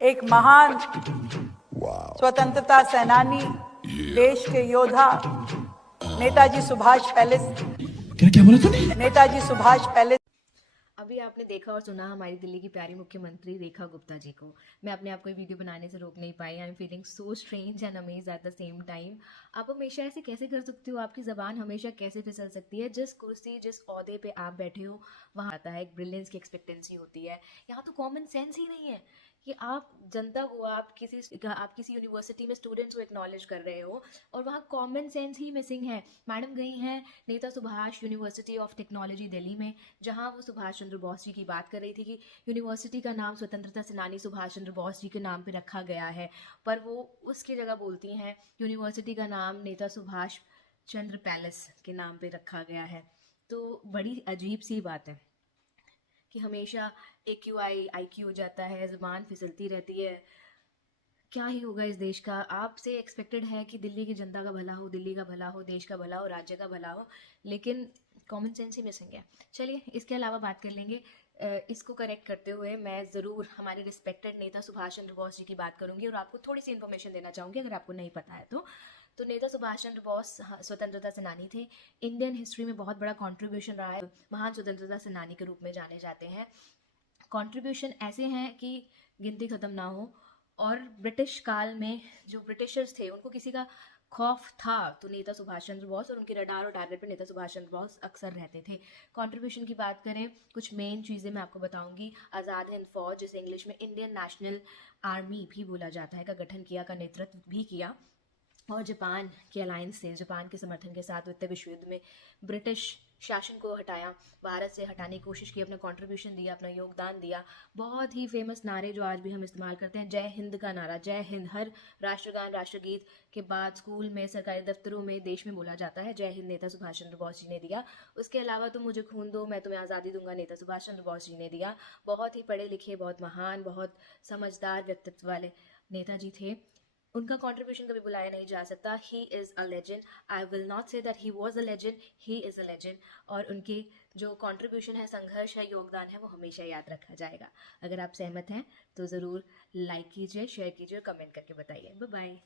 एक महान स्वतंत्रता सेनानी, देश के योद्धा नेताजी सुभाष पैलेस, क्या बोला तूने? नेताजी सुभाष पैलेस। अभी आपने देखा और सुना हमारी दिल्ली की प्यारी मुख्यमंत्री रेखा गुप्ता जी को। मैं अपने आप को वीडियो बनाने से रोक नहीं पाई। I am feeling so strange and amaze at the same time. आप हमेशा ऐसे कैसे कर सकते हो? आपकी ज़बान हमेशा कैसे फिसल सकती है? जिस कुर्सी, जिस ओहदे पे आप बैठे हो, वहाँ आता है एक ब्रिलियंस की एक्सपेक्टेंसी होती है। यहाँ तो कॉमन सेंस ही नहीं है कि आप जनता को, आप किसी यूनिवर्सिटी में स्टूडेंट्स को एक्नॉलेज कर रहे हो और वहाँ कॉमन सेंस ही मिसिंग है। मैडम गई हैं नेता Subhash university of technology Delhi में, जहाँ वो सुभाष चंद्र बोस जी की बात कर रही थी कि यूनिवर्सिटी का नाम स्वतंत्रता सेनानी सुभाष चंद्र बोस जी के नाम पे रखा गया है, पर वो उसकी जगह बोलती हैं यूनिवर्सिटी का नाम नेता सुभाष चंद्र पैलेस के नाम पे रखा गया है। तो बड़ी अजीब सी बात है कि हमेशा AQI IQ हो जाता है, ज़ुबान फिसलती रहती है। क्या ही होगा इस देश का? आपसे एक्सपेक्टेड है कि दिल्ली की जनता का भला हो, दिल्ली का भला हो, देश का भला हो, राज्य का भला हो, लेकिन कॉमन सेंस ही मिसिंग है। चलिए इसके अलावा बात कर लेंगे। इसको करेक्ट करते हुए मैं ज़रूर हमारे रिस्पेक्टेड नेता सुभाष चंद्र बोस जी की बात करूंगी और आपको थोड़ी सी इन्फॉर्मेशन देना चाहूँगी अगर आपको नहीं पता है तो नेता सुभाष चंद्र बोस स्वतंत्रता सेनानी थे। इंडियन हिस्ट्री में बहुत बड़ा कॉन्ट्रीब्यूशन रहा है, महान स्वतंत्रता सेनानी के रूप में जाने जाते हैं। कॉन्ट्रीब्यूशन ऐसे हैं कि गिनती ख़त्म ना हो। और ब्रिटिश काल में जो ब्रिटिशर्स थे उनको किसी का खौफ था तो नेता सुभाष चंद्र बोस, और उनके रडार और टारगेट पे नेता सुभाष चंद्र बोस अक्सर रहते थे। कंट्रीब्यूशन की बात करें, कुछ मेन चीज़ें मैं आपको बताऊंगी। आज़ाद हिंद फौज, जिसे इंग्लिश में इंडियन नेशनल आर्मी भी बोला जाता है, का गठन किया, का नेतृत्व भी किया। और जापान के अलायंस से, जापान के समर्थन के साथ द्वितीय विश्व युद्ध में ब्रिटिश शासन को हटाया, भारत से हटाने की कोशिश की, अपना कंट्रीब्यूशन दिया, अपना योगदान दिया। बहुत ही फेमस नारे जो आज भी हम इस्तेमाल करते हैं, जय हिंद का नारा, जय हिंद हर राष्ट्रगान राष्ट्रगीत के बाद स्कूल में, सरकारी दफ्तरों में, देश में बोला जाता है, जय हिंद नेता सुभाष चंद्र बोस जी ने दिया। उसके अलावा तुम मुझे खून दो मैं तुम्हें आज़ादी दूंगा, नेता सुभाष चंद्र बोस जी ने दिया। बहुत ही पढ़े लिखे, बहुत महान, बहुत समझदार व्यक्तित्व वाले नेताजी थे। उनका कंट्रीब्यूशन कभी बुलाया नहीं जा सकता। He is a legend. I will not say that he was a legend, he is a legend. और उनके जो कंट्रीब्यूशन है, संघर्ष है, योगदान है, वो हमेशा याद रखा जाएगा। अगर आप सहमत हैं तो ज़रूर लाइक कीजिए, शेयर कीजिए और कमेंट करके बताइए। Bye bye.